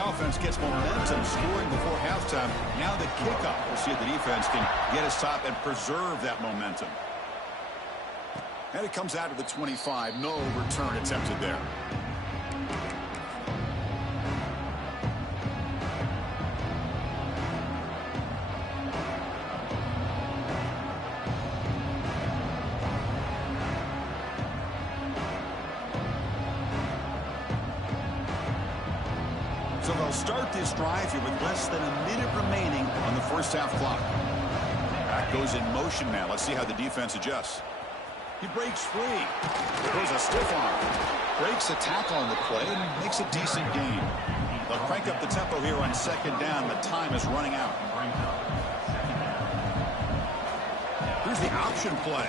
the offense gets momentum scoring before halftime. Now the kickoff. We'll see if the defense can get a stop and preserve that momentum. And it comes out of the 25. No return attempted there. So they'll start this drive here with less than a minute remaining on the first half clock. That goes in motion now. Let's see how the defense adjusts. He breaks free. There's a stiff arm. Breaks a tackle on the play and makes a decent gain. They'll crank up the tempo here on second down. The time is running out. Here's the option play.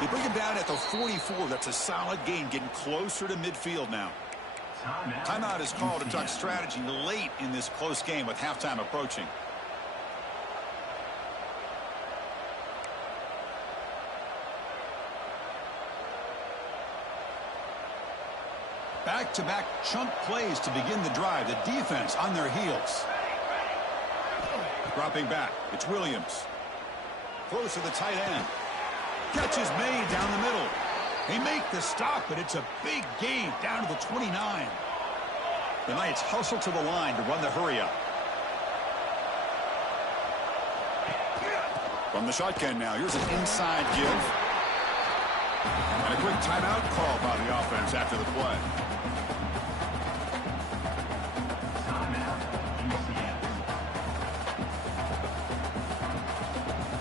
They bring him down at the 44. That's a solid gain, getting closer to midfield now. Timeout is called to talk strategy late in this close game with halftime approaching. Back-to-back chunk plays to begin the drive. The defense on their heels. Dropping back. It's Williams. Close to the tight end. Catch is made down the middle. They make the stop, but it's a big gain down to the 29. The Knights hustle to the line to run the hurry up. From the shotgun now, here's an inside give. And a quick timeout call by the offense after the play.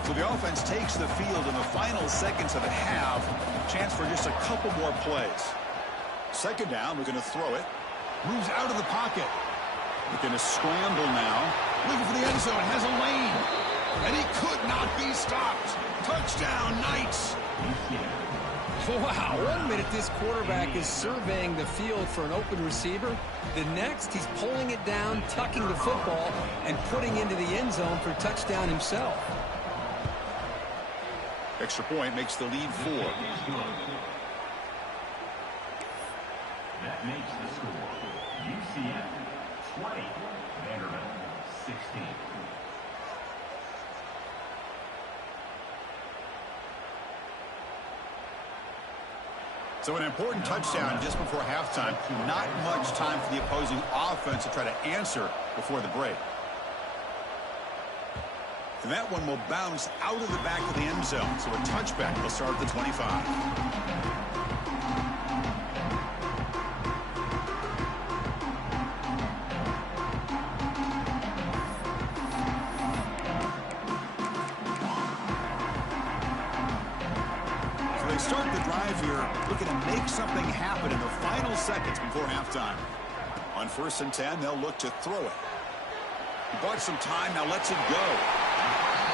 So the offense takes the field in the final seconds of the half. Chance for just a couple more plays. Second down, we're going to throw it. Moves out of the pocket. Looking to scramble now. Looking for the end zone. Has a lane. And he could not be stopped. Touchdown, Knights. Wow, 1 minute this quarterback is surveying the field for an open receiver. The next, he's pulling it down, tucking the football, and putting into the end zone for a touchdown himself. Extra point makes the lead 4. That makes the score UCF 20, Vanderbilt 16. So an important touchdown just before halftime. Not much time for the opposing offense to try to answer before the break. And that one will bounce out of the back of the end zone. So a touchback will start at the 25. Start the drive here, looking to make something happen in the final seconds before halftime. On 1st and 10, they'll look to throw it. He bought some time, now lets it go.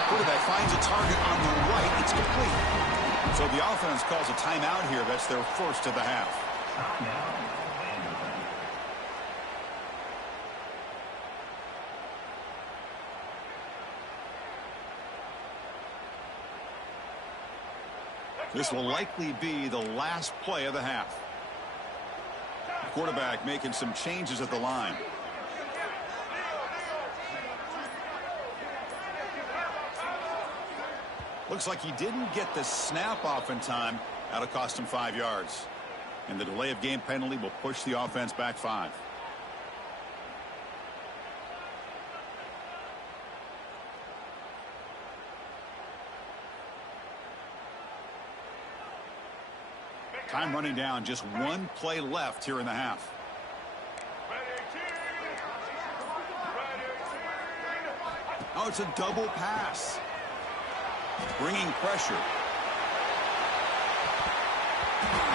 Quarterback finds a target on the right. It's complete. So the offense calls a timeout here. That's their first of the half. This will likely be the last play of the half. The quarterback making some changes at the line. Looks like he didn't get the snap off in time. That'll cost him 5 yards. And the delay of game penalty will push the offense back 5. Time running down, just one play left here in the half. Oh, it's a double pass. Bringing pressure.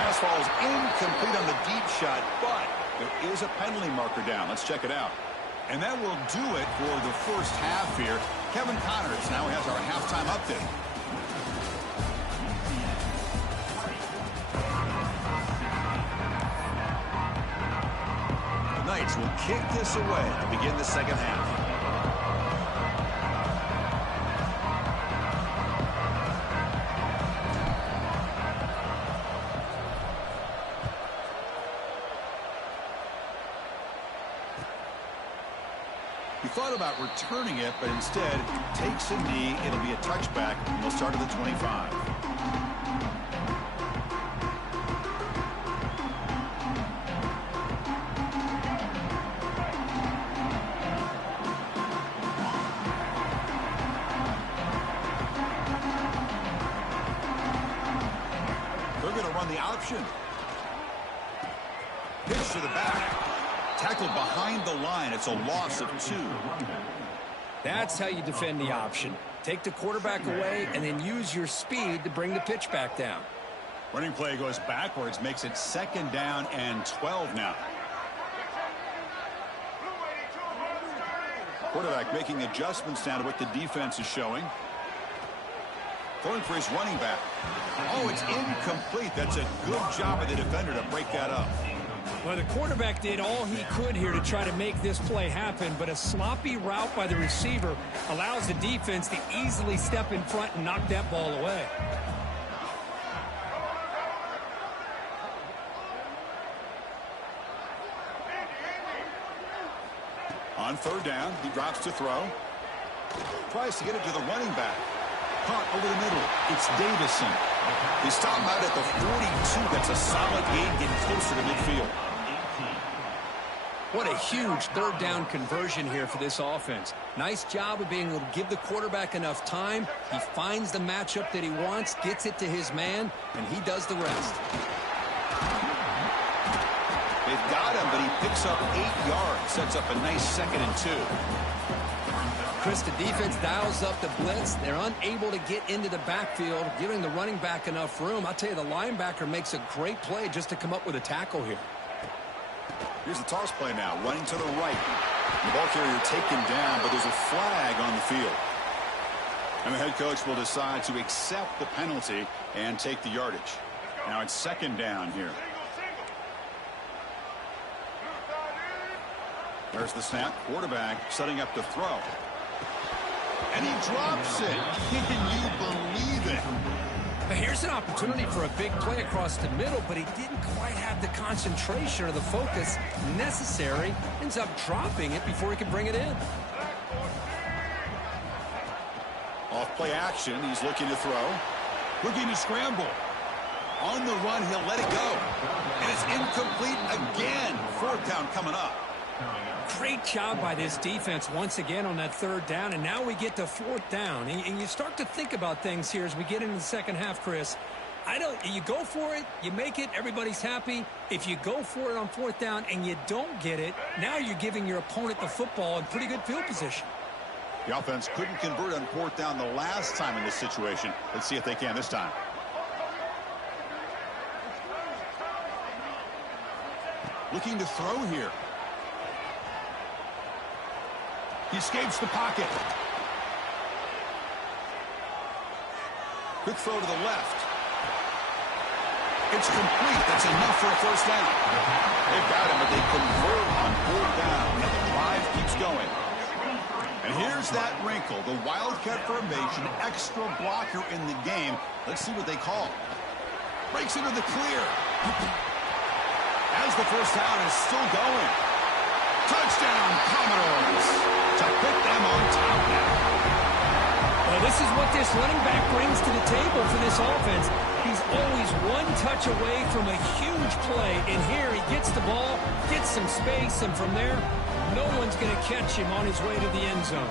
Pass falls incomplete on the deep shot, but there is a penalty marker down. Let's check it out. And that will do it for the first half here. Kevin Connors now has our halftime update. Knights will kick this away to begin the second half. thought about returning it, but instead takes a knee. It'll be a touchback. We'll start at the 25. They're going to run the option. Pitch to the back. Tackled behind the line. It's a loss of 2. That's how you defend the option. Take the quarterback away and then use your speed to bring the pitch back down. Running play goes backwards, makes it 2nd down and 12 now. Quarterback making adjustments down to what the defense is showing. Throwing for his running back. Oh, it's incomplete. That's a good job of the defender to break that up. Well, the quarterback did all he could here to try to make this play happen, but a sloppy route by the receiver allows the defense to easily step in front and knock that ball away. On 3rd down, he drops to throw. Tries to get it to the running back. Caught over the middle. It's Davison. They stop him out at the 42. That's a solid gain, getting closer to midfield. What a huge 3rd down conversion here for this offense. Nice job of being able to give the quarterback enough time. He finds the matchup that he wants, gets it to his man, and he does the rest. They've got him, but he picks up 8 yards. Sets up a nice 2nd and 2. Chris, the defense dials up the blitz. They're unable to get into the backfield, giving the running back enough room. I'll tell you, the linebacker makes a great play just to come up with a tackle here. Here's the toss play now, running to the right. The ball carrier taken down, but there's a flag on the field. And the head coach will decide to accept the penalty and take the yardage. Now it's 2nd down here. There's the snap. Quarterback setting up to throw. And he drops it. Can you believe it? Here's an opportunity for a big play across the middle, but he didn't quite have the concentration or the focus necessary. Ends up dropping it before he can bring it in. Off play action. He's looking to throw. Looking to scramble. On the run, he'll let it go. And it's incomplete again. 4th down coming up. Great job by this defense once again on that 3rd down, and now we get to 4th down. And you start to think about things here as we get into the second half, Chris. You go for it, you make it, everybody's happy. If you go for it on 4th down and you don't get it, now you're giving your opponent the football in pretty good field position. The offense couldn't convert on 4th down the last time in this situation. Let's see if they can this time. Looking to throw here. He escapes the pocket. Quick throw to the left. It's complete. That's enough for a 1st down. They've got him, but they convert on 4th down. And the drive keeps going. And here's that wrinkle. The Wildcat formation, extra blocker in the game. Let's see what they call. Breaks into the clear. As the 1st down is still going. Touchdown, Commodores. To put them on top now. Well, this is what this running back brings to the table for this offense. He's always one touch away from a huge play. And here he gets the ball, gets some space, and from there, no one's going to catch him on his way to the end zone.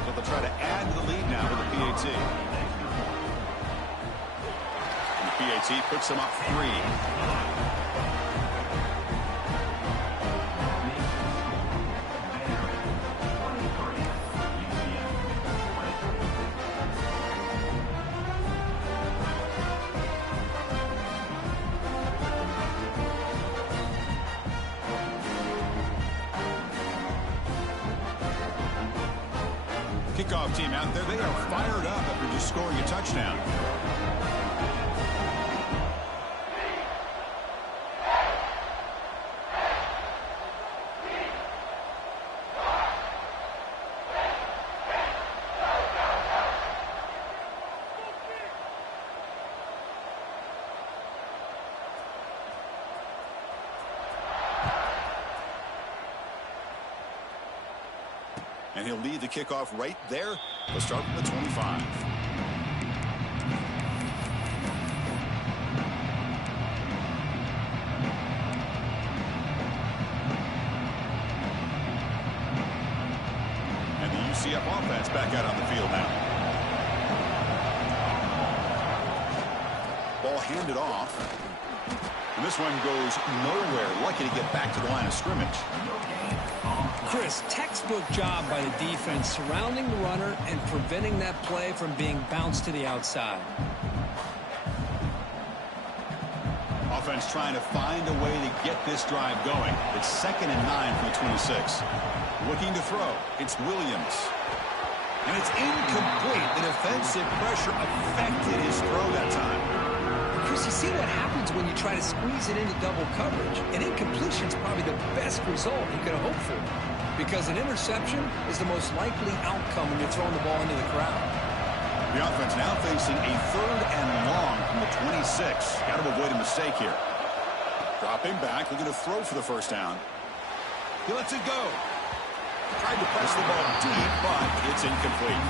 So they'll try to add to the lead now with the PAT. And the PAT puts them up 3. Kickoff team out there, they are fired up after just scoring a touchdown. And he'll lead the kickoff right there. He'll start from the 25. And the UCF offense back out on the field now. Ball handed off. And this one goes nowhere. Lucky to get back to the line of scrimmage. Chris, textbook job by the defense surrounding the runner and preventing that play from being bounced to the outside. Offense trying to find a way to get this drive going. It's 2nd and 9 from the 26. Looking to throw. It's Williams. And it's incomplete. The defensive pressure affected his throw that time. Chris, you see what happens when you try to squeeze it into double coverage. An incompletion is probably the best result you could hope for, because an interception is the most likely outcome when you're throwing the ball into the crowd. The offense now facing a 3rd and long from the 26. Got to avoid a mistake here. Dropping back, looking to throw for the first down. He lets it go. Tried to press the ball deep, but it's incomplete.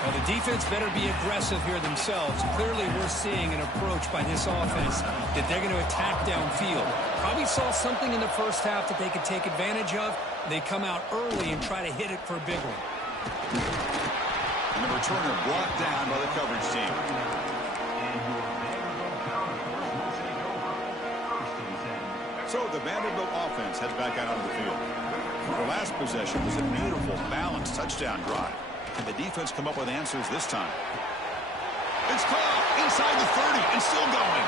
Well, the defense better be aggressive here themselves. Clearly, we're seeing an approach by this offense that they're going to attack downfield. Probably saw something in the first half that they could take advantage of. They come out early and try to hit it for a big one. And the returner brought down by the coverage team. So the Vanderbilt offense heads back out onto the field. The last possession was a beautiful, balanced touchdown drive. And the defense come up with answers this time. It's caught inside the 30 and still going.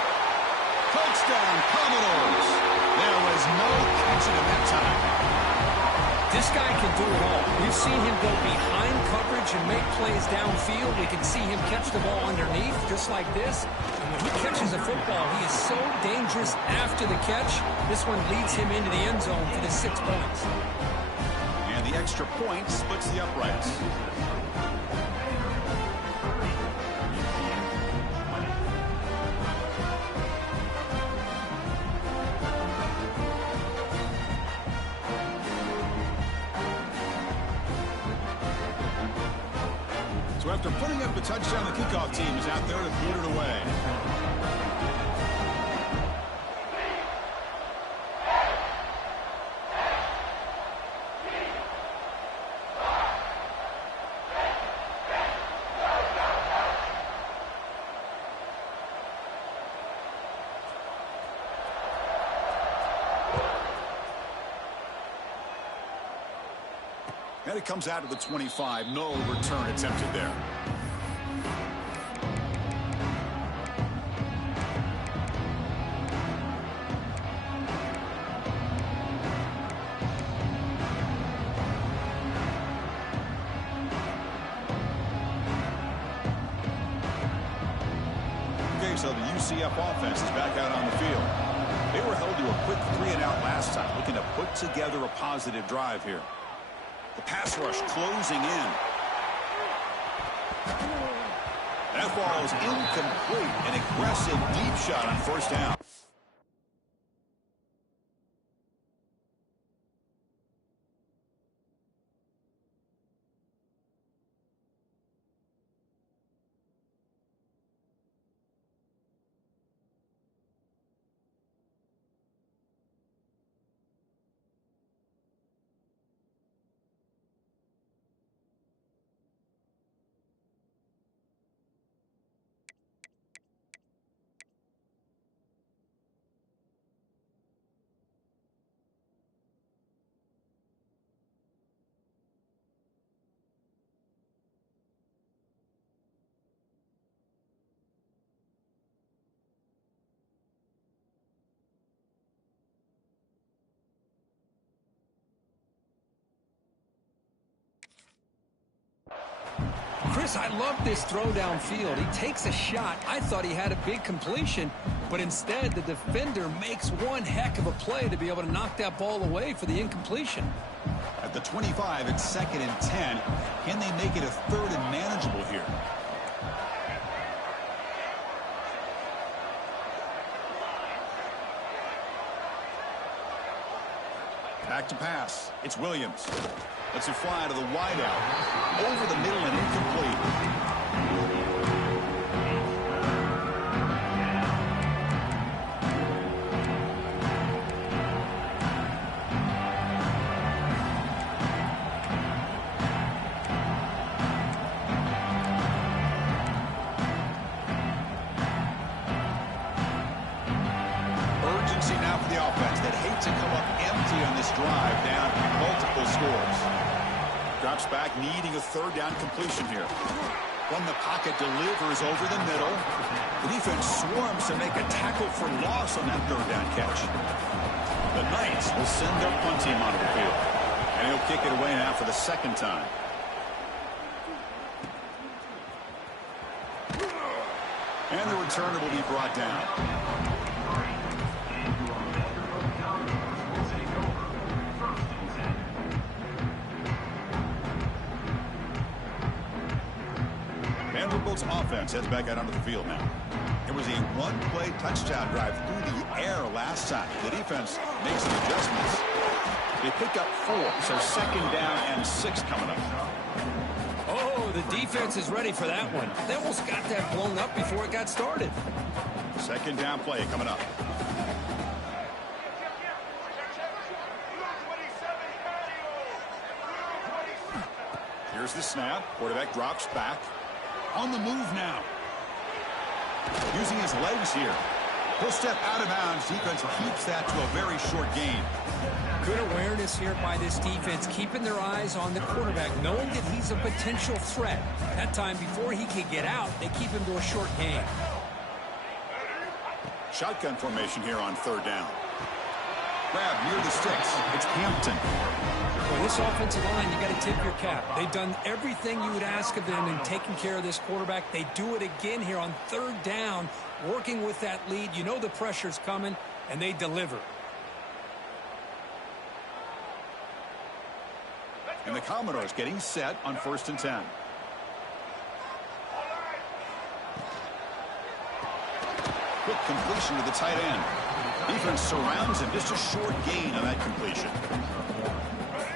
Touchdown, Commodores. There was no catching him that time. This guy can do it all. We've seen him go behind coverage and make plays downfield. We can see him catch the ball underneath, just like this. And when he catches a football, he is so dangerous after the catch. This one leads him into the end zone for the 6 points. And the extra point splits the uprights. So after putting up a touchdown, the kickoff team is out there to put it away. And it comes out of the 25. No return attempted there. Okay, so the UCF offense is back out on the field. They were held to a quick 3-and-out last time, looking to put together a positive drive here. The pass rush closing in. That ball is incomplete. An aggressive deep shot on first down. Chris, I love this throw downfield. He takes a shot. I thought he had a big completion, but instead the defender makes one heck of a play to be able to knock that ball away for the incompletion. At the 25, it's 2nd and 10. Can they make it a 3rd and manageable here? Back to pass. It's Williams. Lets it fly to the wideout. Over the middle and incomplete. Now for the offense that hates to come up empty on this drive down multiple scores. Drops back, needing a third down completion here. When the pocket delivers over the middle, the defense swarms to make a tackle for loss on that third down catch. The Knights will send their punt team onto the field, and he'll kick it away now for the second time. And the returner will be brought down. Vanderbilt's offense heads back out onto the field now. It was a one-play touchdown drive through the air last time. The defense makes some adjustments. They pick up 4, so second down and 6 coming up. Oh, the defense is ready for that one. They almost got that blown up before it got started. Second down play coming up. Here's the snap. Quarterback drops back. On the move now. Using his legs here. He'll step out of bounds. Defense keeps that to a very short gain. Good awareness here by this defense, keeping their eyes on the quarterback, knowing that he's a potential threat. That time, before he can get out, they keep him to a short gain. Shotgun formation here on third down. Grab near the sticks. It's Hampton. Well, this offensive line, you got to tip your cap. They've done everything you would ask of them in taking care of this quarterback. They do it again here on third down, working with that lead. You know the pressure's coming, and they deliver. And the Commodores getting set on 1st and 10. Quick completion to the tight end. Defense surrounds him. Just a short gain on that completion.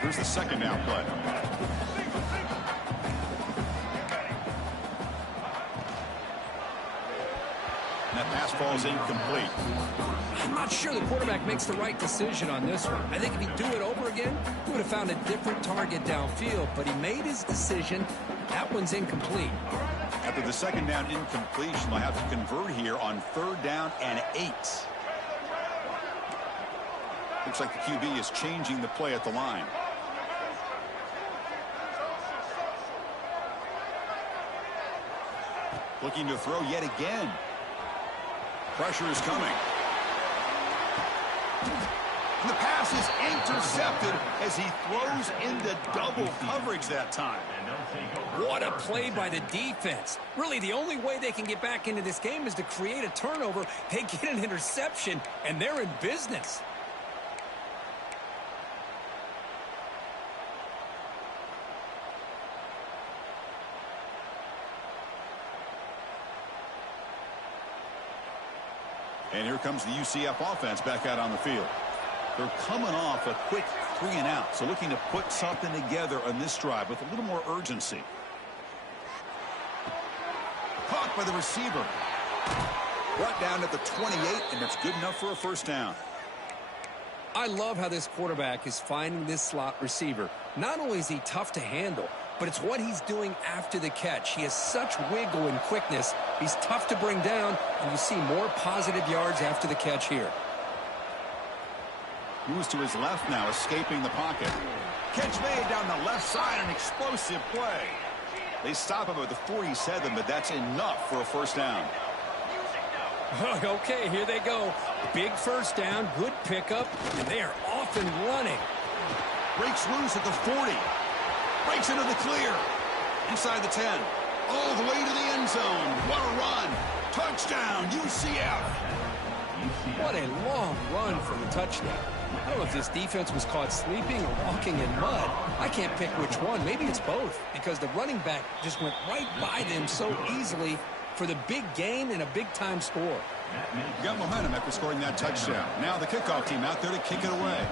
Here's the second down play. And that pass falls incomplete. I'm not sure the quarterback makes the right decision on this one. I think if he'd do it over again, he would have found a different target downfield. But he made his decision. That one's incomplete. After the second down incompletion, they'll have to convert here on third down and 8. Looks like the QB is changing the play at the line. Looking to throw yet again. Pressure is coming. And the pass is intercepted as he throws into double coverage that time. What a play by the defense. Really, the only way they can get back into this game is to create a turnover. They get an interception, and they're in business. And here comes the UCF offense back out on the field. They're coming off a quick 3-and-out, so looking to put something together on this drive with a little more urgency. Caught by the receiver. Brought down at the 28, and that's good enough for a first down. I love how this quarterback is finding this slot receiver. Not only is he tough to handle, but it's what he's doing after the catch. He has such wiggle and quickness. He's tough to bring down, and you see more positive yards after the catch here. Moves to his left now, escaping the pocket. Catch made down the left side, an explosive play. They stop him at the 47, but that's enough for a first down. Okay, here they go. Big first down, good pickup, and they are off and running. Breaks loose at the 40. Breaks into the clear. Inside the 10. All the way to the end zone. What a run. Touchdown, UCF. What a long run for the touchdown. I don't know if this defense was caught sleeping or walking in mud. I can't pick which one. Maybe it's both, because the running back just went right by them so easily for the big gain and a big-time score. Got momentum after scoring that touchdown. Now the kickoff team out there to kick it away.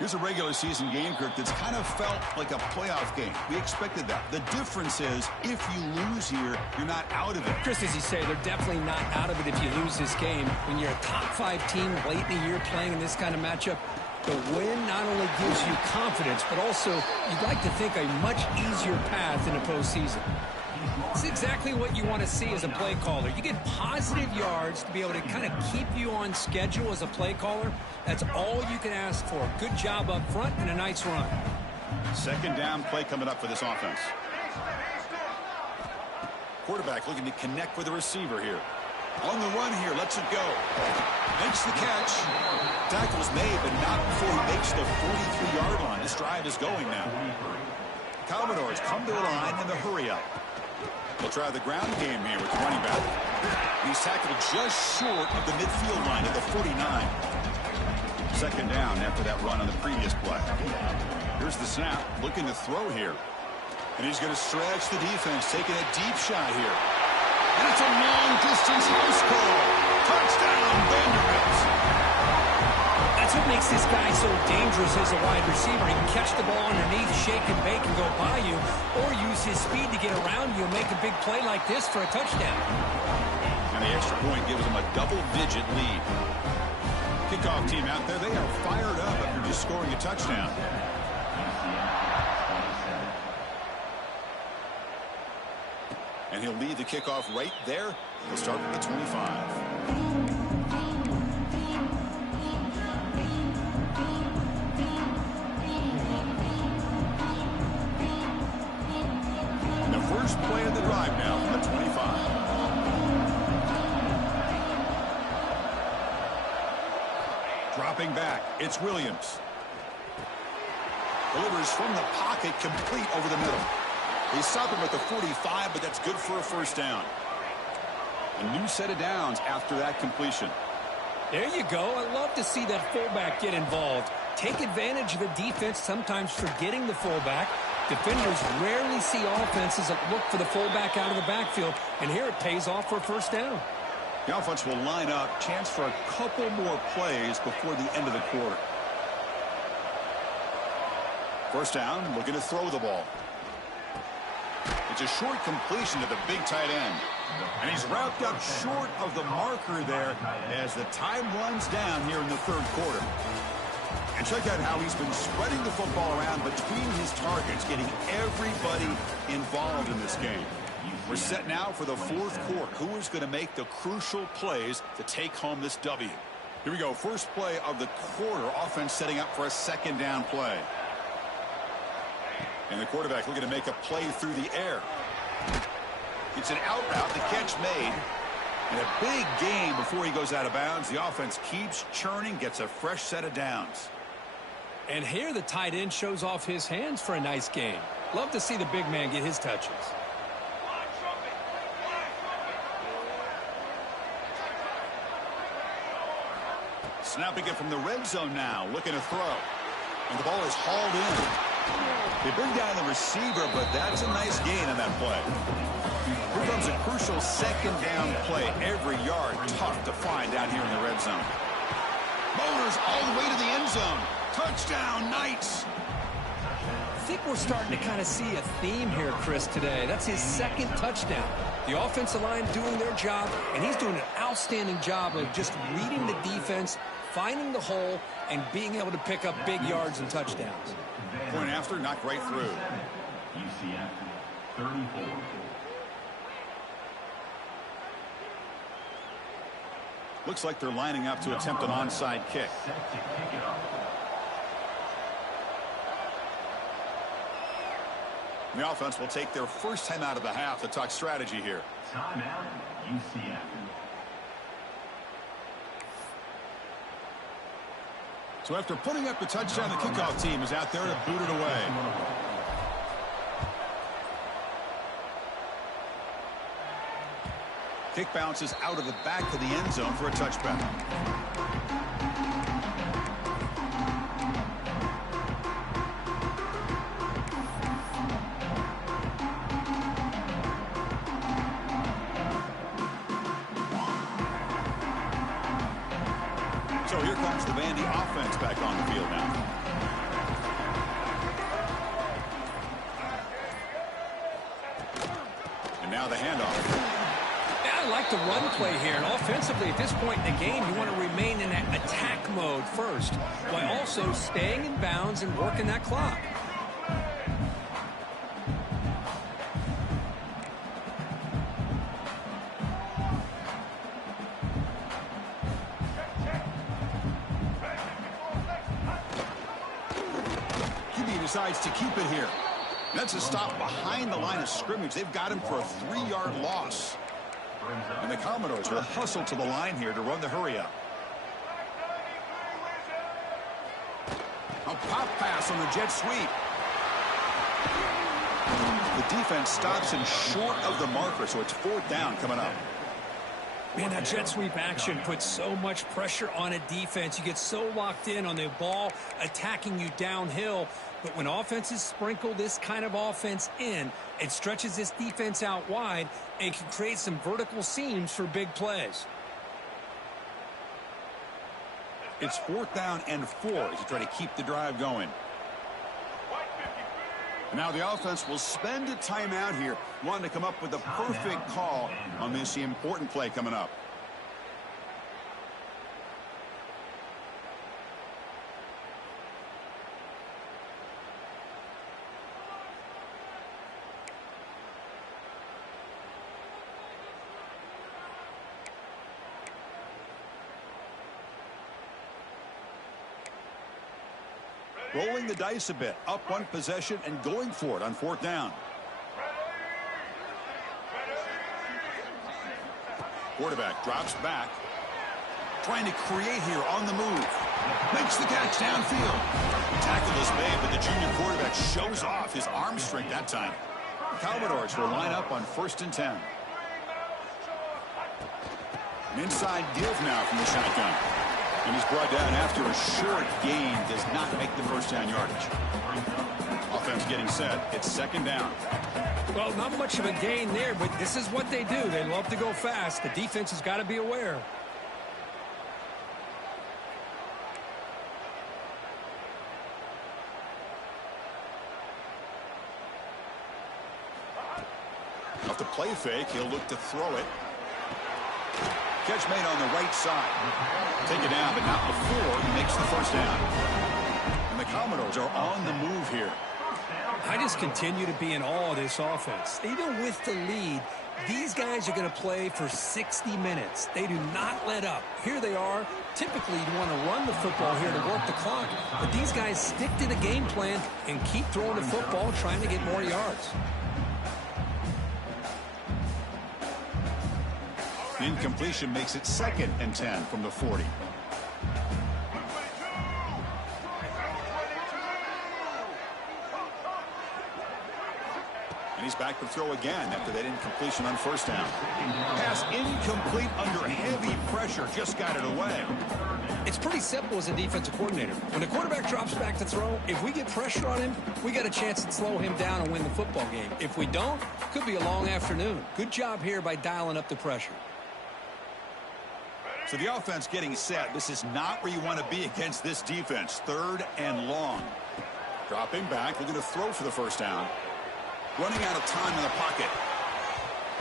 Here's a regular season game, Kirk, that's kind of felt like a playoff game. We expected that. The difference is, if you lose here, you're not out of it. Chris, as you say, they're definitely not out of it if you lose this game. When you're a top-5 team late in the year playing in this kind of matchup, the win not only gives you confidence, but also you'd like to think a much easier path in the postseason. It's exactly what you want to see as a play caller. You get positive yards to be able to kind of keep you on schedule as a play caller. That's all you can ask for. Good job up front and a nice run. Second down play coming up for this offense. Quarterback looking to connect with the receiver here. On the run here, lets it go. Makes the catch. Tackle's made, but not before he makes the 43-yard line. This drive is going now. Commodores come to the line in the hurry up. They'll try the ground game here with the running back. He's tackled just short of the midfield line at the 49. Second down after that run on the previous play. Here's the snap, looking to throw here. And he's going to stretch the defense, taking a deep shot here. And it's a long-distance house call. Touchdown, Vanderbilt. That's what makes this guy so dangerous as a wide receiver. He can catch the ball underneath, shake and bake, and go by you, or use his speed to get around you and make a big play like this for a touchdown. And the extra point gives them a double-digit lead. Kickoff team out there, they are fired up after just scoring a touchdown. And he'll lead the kickoff right there. He'll start with the 25. First play of the drive now from the 25. Dropping back, it's Williams. Delivers from the pocket, complete over the middle. They stop him at the 45, but that's good for a first down. A new set of downs after that completion. There you go. I love to see that fullback get involved. Take advantage of the defense, sometimes forgetting the fullback. Defenders rarely see offenses that look for the fullback out of the backfield, and here it pays off for a first down. The offense will line up, chance for a couple more plays before the end of the quarter. First down, looking to throw the ball. It's a short completion to the big tight end. And he's wrapped up short of the marker there as the time runs down here in the third quarter. And check out how he's been spreading the football around between his targets, getting everybody involved in this game. We're set now for the fourth quarter. Who is going to make the crucial plays to take home this W? Here we go. First play of the quarter. Offense setting up for a second down play. And the quarterback looking to make a play through the air. It's an out route. The catch made. And a big gain before he goes out of bounds. The offense keeps churning, gets a fresh set of downs. And here the tight end shows off his hands for a nice gain. Love to see the big man get his touches. Snapping it from the red zone now, looking to throw. And the ball is hauled in. They bring down the receiver, but that's a nice gain on that play. Here comes a crucial second down play. Every yard tough to find down here in the red zone. Motors all the way to the end zone. Touchdown, Knights. I think we're starting to kind of see a theme here, Chris, today. That's his second touchdown. The offensive line doing their job, and he's doing an outstanding job of just reading the defense, finding the hole, and being able to pick up big yards and touchdowns. Point after, knocked right through. UCF 34. Looks like they're lining up to attempt an onside kick. Set to kick it off. The offense will take their first time out of the half to talk strategy here. Timeout, UCF. So after putting up the touchdown, the kickoff team is out there to boot it away. Kick bounces out of the back of the end zone for a touchback. So here comes the Vandy offense back on the field now. now the handoff. Yeah, I like the run play here. And offensively, at this point in the game, you want to remain in that attack mode first, while also staying in bounds and working that clock. QB decides to keep it here. That's a stop behind the line of scrimmage. They've got him for a 3-yard loss. And the Commodores will hustle to the line here to run the hurry up. A pop pass on the jet sweep. The defense stops him short of the marker, so it's 4th down coming up. Man, that jet sweep action puts so much pressure on a defense. You get so locked in on the ball attacking you downhill. But when offenses sprinkle this kind of offense in, it stretches this defense out wide and can create some vertical seams for big plays. It's 4th down and 4 as you try to keep the drive going. Now the offense will spend a timeout here, wanting to come up with the perfect call on this important play coming up. Rolling the dice a bit, up one possession and going for it on 4th down. Quarterback drops back, trying to create here on the move. Makes the catch downfield. Tackle is made, but the junior quarterback shows off his arm strength that time. The Commodores will line up on 1st and 10. An inside give now from the shotgun. And he's brought down after a short gain. Does not make the 1st down yardage. Offense getting set. It's 2nd down. Well, not much of a gain there, but this is what they do. They love to go fast. The defense has got to be aware. Off the play fake, he'll look to throw it. Catch made on the right side. Take it down, but not before he makes the 1st down. And the Commodores are on the move here. I just continue to be in awe of this offense. Even with the lead, these guys are going to play for 60 minutes. They do not let up. Here they are. Typically, you want to run the football here to work the clock, but these guys stick to the game plan and keep throwing the football, trying to get more yards. Incompletion makes it 2nd and 10 from the 40. And he's back to throw again after that incompletion on 1st down. Pass incomplete under heavy pressure. Just got it away. It's pretty simple as a defensive coordinator. When the quarterback drops back to throw, if we get pressure on him, we got a chance to slow him down and win the football game. If we don't, it could be a long afternoon. Good job here by dialing up the pressure. So the offense getting set. This is not where you want to be against this defense. 3rd and long. Dropping back. They're going to throw for the 1st down. Running out of time in the pocket.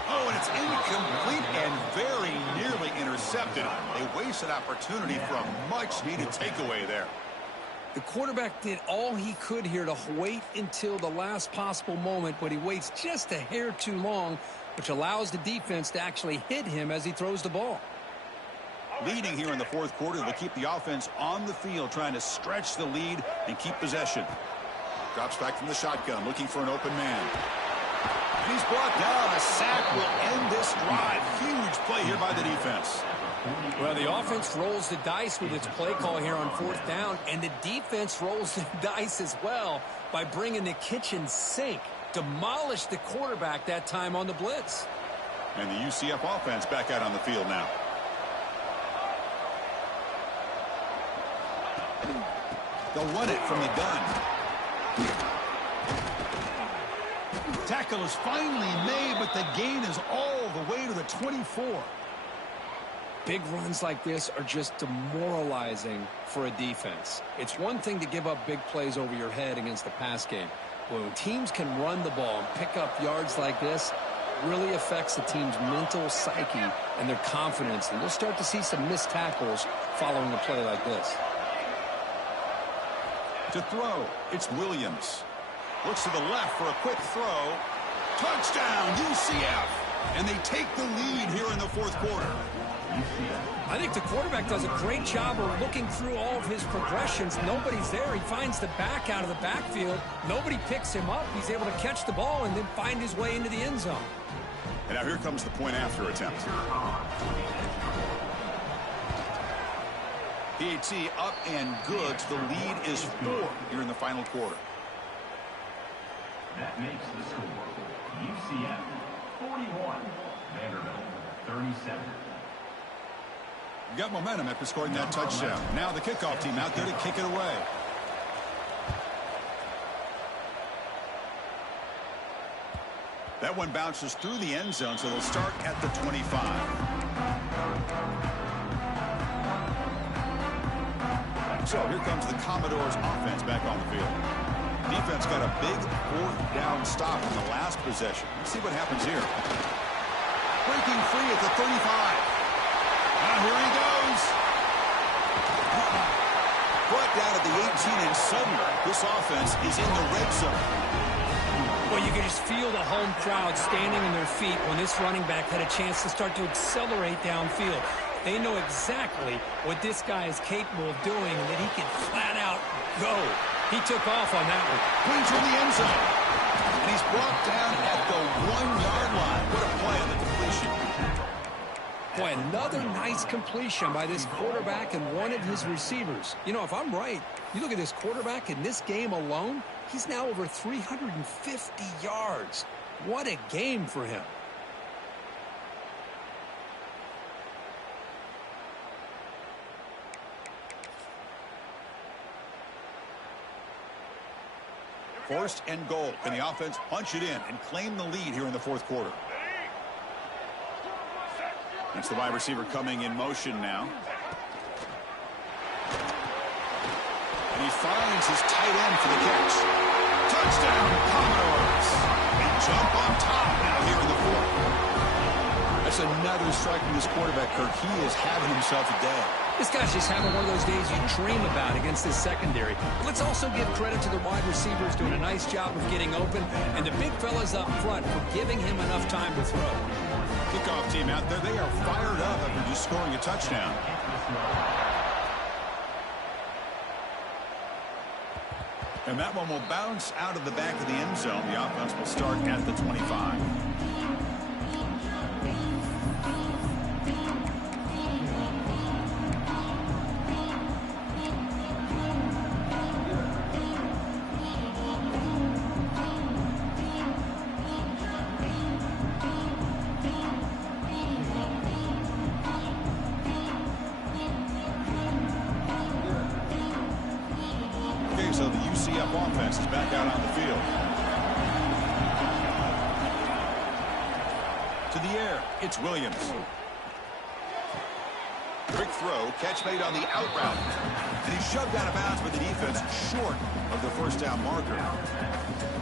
Oh, and it's incomplete and very nearly intercepted. They wasted opportunity for a much-needed takeaway there. The quarterback did all he could here to wait until the last possible moment, but he waits just a hair too long, which allows the defense to actually hit him as he throws the ball. Leading here in the 4th quarter, they'll keep the offense on the field, trying to stretch the lead and keep possession. Drops back from the shotgun, looking for an open man. And he's brought down. A sack will end this drive. Huge play here by the defense. Well, the offense rolls the dice with its play call here on 4th down, and the defense rolls the dice as well by bringing the kitchen sink. Demolished the quarterback that time on the blitz. And the UCF offense back out on the field now. They'll run it from the gun. Tackle is finally made, but the gain is all the way to the 24. Big runs like this are just demoralizing for a defense. It's one thing to give up big plays over your head against the pass game. But when teams can run the ball and pick up yards like this, really affects the team's mental psyche and their confidence, and you'll start to see some missed tackles following a play like this. To throw, it's Williams. Looks to the left for a quick throw. Touchdown, UCF! And they take the lead here in the fourth quarter. I think the quarterback does a great job of looking through all of his progressions. Nobody's there. He finds the back out of the backfield. Nobody picks him up. He's able to catch the ball and then find his way into the end zone. And now here comes the point after attempt. PAT up and good. The lead is 4 here in the final quarter. That makes the score UCF 41, Vanderbilt 37. You got momentum after scoring that touchdown. Now the kickoff team out there to kick it away. That one bounces through the end zone, so they'll start at the 25. So here comes the Commodores offense back on the field. Defense got a big fourth down stop in the last possession. Let's see what happens here. Breaking free at the 35. Now here he goes. Brought down at the 18, and suddenly this offense is in the red zone. Well, you can just feel the home crowd standing on their feet when this running back had a chance to start to accelerate downfield. They know exactly what this guy is capable of doing and that he can flat out go. He took off on that one. Brings from the end zone. And he's brought down at the 1-yard line. What a play on the completion. Boy, another nice completion by this quarterback and one of his receivers. You know, if I'm right, you look at this quarterback in this game alone, he's now over 350 yards. What a game for him. First and goal. Can the offense punch it in and claim the lead here in the fourth quarter? That's the wide receiver coming in motion now. And he finds his tight end for the catch. Touchdown, Commodores. They jump on top now here in the fourth. That's another strike from this quarterback, Kirk. He is having himself a day. This guy's just having one of those days you dream about against this secondary. Let's also give credit to the wide receivers doing a nice job of getting open, and the big fellas up front for giving him enough time to throw. Kickoff team out there, they are fired up after just scoring a touchdown. And that one will bounce out of the back of the end zone. The offense will start at the 25. So the UCF offense is back out on the field. To the air, it's Williams. Quick throw, catch made on the out route. And he's shoved out of bounds by the defense short of the first down marker.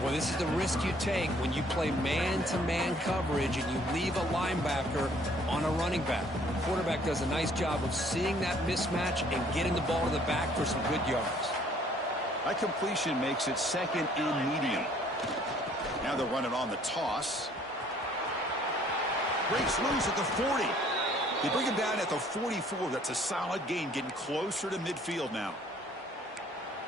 Well, this is the risk you take when you play man-to-man coverage and you leave a linebacker on a running back. The quarterback does a nice job of seeing that mismatch and getting the ball to the back for some good yards. That completion makes it second and medium. Now they'll run it on the toss. Breaks loose at the 40. They bring him down at the 44. That's a solid gain, getting closer to midfield now.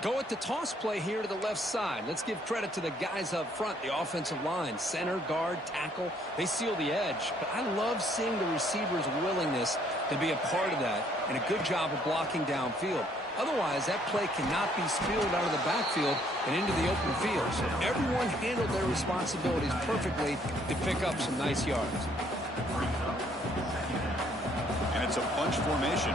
Go at the toss play here to the left side. Let's give credit to the guys up front, the offensive line, center, guard, tackle. They seal the edge. But I love seeing the receiver's willingness to be a part of that and a good job of blocking downfield. Otherwise, that play cannot be spilled out of the backfield and into the open field. So everyone handled their responsibilities perfectly to pick up some nice yards. And it's a bunch formation.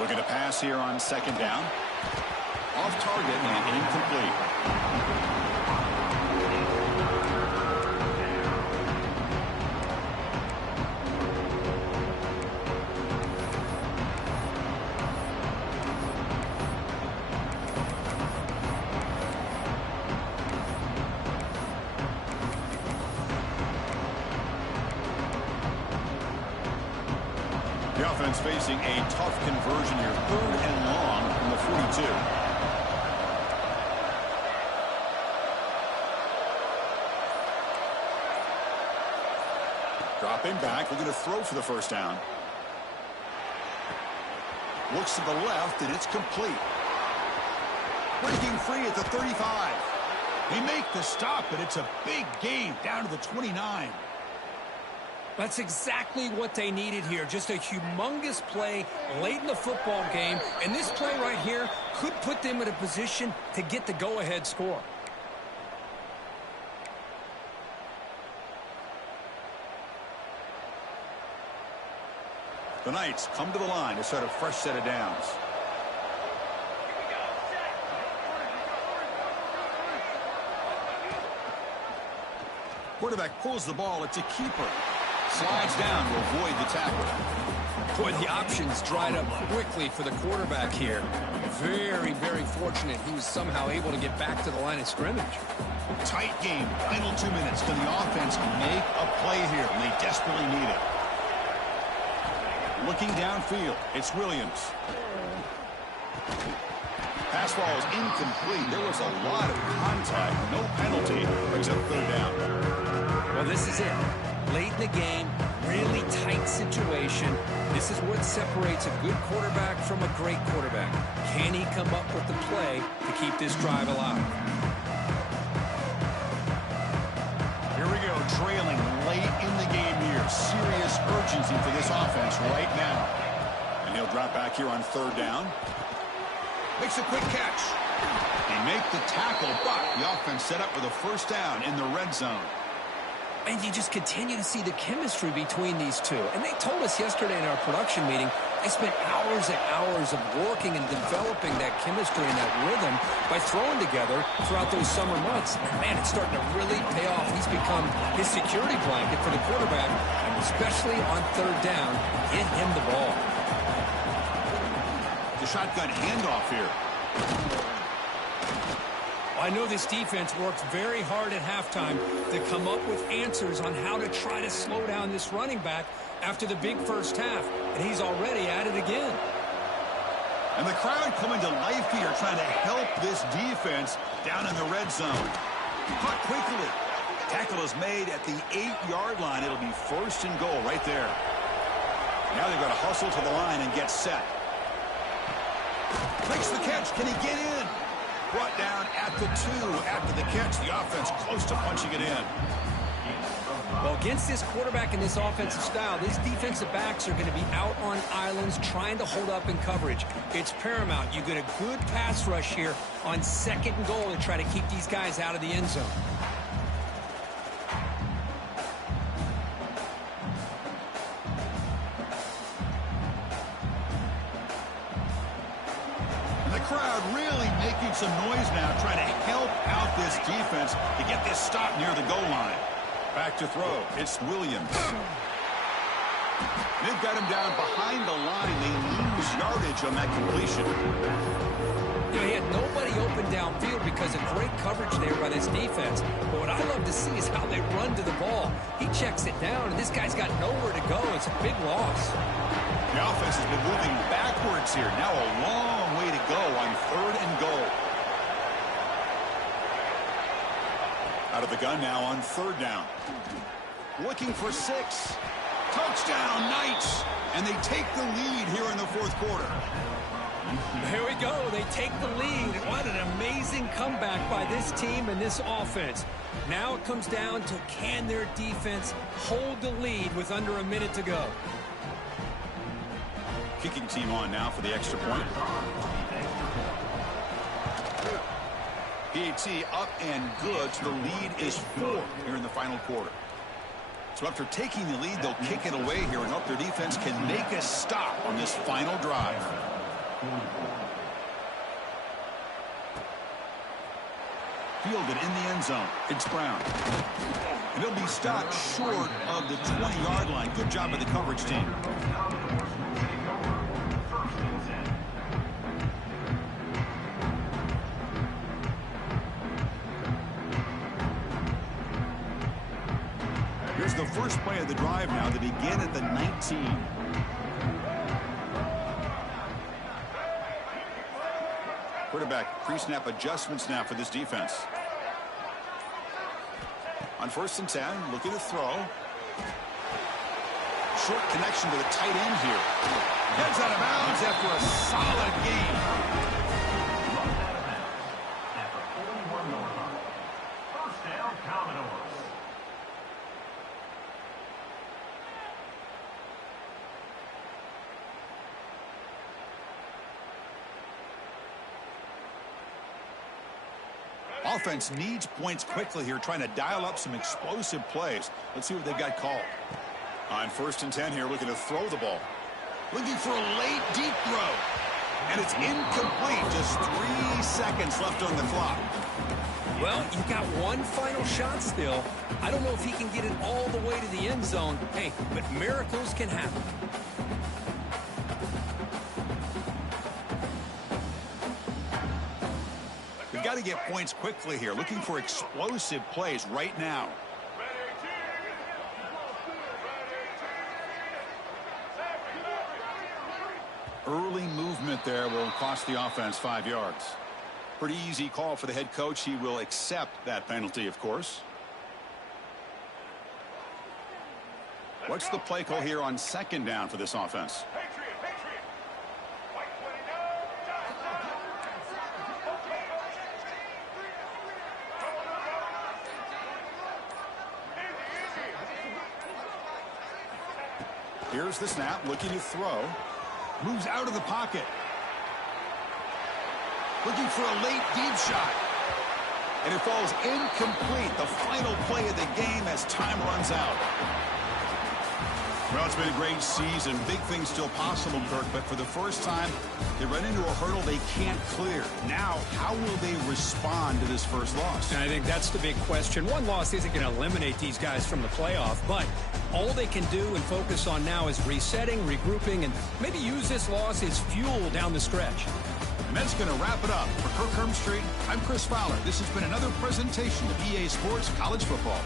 Looking to pass here on second down. Off target and incomplete. offense facing a tough conversion here. 3rd and long from the 42. Dropping back, looking to throw for the first down. Looks to the left, and it's complete. Breaking free at the 35. They make the stop, but it's a big gain down to the 29. That's exactly what they needed here. Just a humongous play late in the football game. And this play right here could put them in a position to get the go-ahead score. The Knights come to the line to start a fresh set of downs. Quarterback pulls the ball. It's a keeper. Slides down to avoid the tackle. Boy, the options dried up quickly for the quarterback here. Very, very fortunate he was somehow able to get back to the line of scrimmage. Tight game. Final 2 minutes. Can the offense make a play here? And they desperately need it. Looking downfield, it's Williams. Pass ball is incomplete. There was a lot of contact. No penalty. Brings up 3rd down. Well, this is it. Late in the game, really tight situation. This is what separates a good quarterback from a great quarterback. Can he come up with the play to keep this drive alive? Here we go, trailing late in the game here. Serious urgency for this offense right now. And he'll drop back here on 3rd down. Makes a quick catch. They make the tackle, but the offense set up with a first down in the red zone. And you just continue to see the chemistry between these two. And they told us yesterday in our production meeting, they spent hours and hours of working and developing that chemistry and that rhythm by throwing together throughout those summer months. And man, it's starting to really pay off. He's become his security blanket for the quarterback, and especially on 3rd down, get him the ball. The shotgun handoff here. I know this defense works very hard at halftime to come up with answers on how to try to slow down this running back after the big first half, and he's already at it again. And the crowd coming to life here, trying to help this defense down in the red zone. Caught quickly. Tackle is made at the 8-yard line. It'll be 1st and goal right there. Now they've got to hustle to the line and get set. Makes the catch. Can he get in? Brought down at the 2 after the catch. The offense close to punching it in. Well, against this quarterback and this offensive style, these defensive backs are going to be out on islands trying to hold up in coverage. It's paramount. You get a good pass rush here on 2nd and goal to try to keep these guys out of the end zone. Crowd really making some noise now, trying to help out this defense to get this stop near the goal line. Back to throw. It's Williams. They've got him down behind the line. They lose yardage on that completion. You know, he had nobody open downfield because of great coverage there by this defense. But what I love to see is how they run to the ball. He checks it down, and this guy's got nowhere to go. It's a big loss. The offense has been moving backwards here. Now a long way to go on 3rd and goal. Out of the gun now on 3rd down. Looking for 6. Touchdown, Knights. And they take the lead here in the 4th quarter. Here we go. They take the lead. What an amazing comeback by this team and this offense. Now it comes down to, can their defense hold the lead with under a minute to go? Kicking team on now for the extra point. PAT up and good, so the lead is 4 here in the final quarter. So after taking the lead, they'll kick it away here and hope their defense can make a stop on this final drive. Fielded in the end zone. It's Brown. And he'll be stopped short of the 20-yard line. Good job by the coverage team. Here's the first play of the drive now. They begin at the 19. Quarterback pre-snap adjustments now for this defense. On 1st and 10, looking to throw. Short connection to the tight end here. Heads out of bounds after a solid game. At the 41-yard line. First down, Commodores. Offense needs points quickly here, trying to dial up some explosive plays. Let's see what they've got called. On 1st and 10 here, looking to throw the ball. Looking for a late, deep throw. And it's incomplete. Just 3 seconds left on the clock. Well, you've got one final shot still. I don't know if he can get it all the way to the end zone. Hey, but miracles can happen. They've got to get points quickly here. Looking for explosive plays right now. Early movement there will cost the offense 5 yards. Pretty easy call for the head coach. He will accept that penalty, of course. What's the play call here on 2nd down for this offense? Here's the snap, looking to throw. Moves out of the pocket. Looking for a late deep shot. And it falls incomplete. The final play of the game as time runs out. Well, it's been a great season. Big things still possible, Kirk, but for the first time, they run into a hurdle they can't clear. Now, how will they respond to this first loss? And I think that's the big question. One loss isn't going to eliminate these guys from the playoff, but all they can do and focus on now is resetting, regrouping, and maybe use this loss as fuel down the stretch. And that's going to wrap it up. For Kirk Hermstreet, I'm Chris Fowler. This has been another presentation of EA Sports College Football.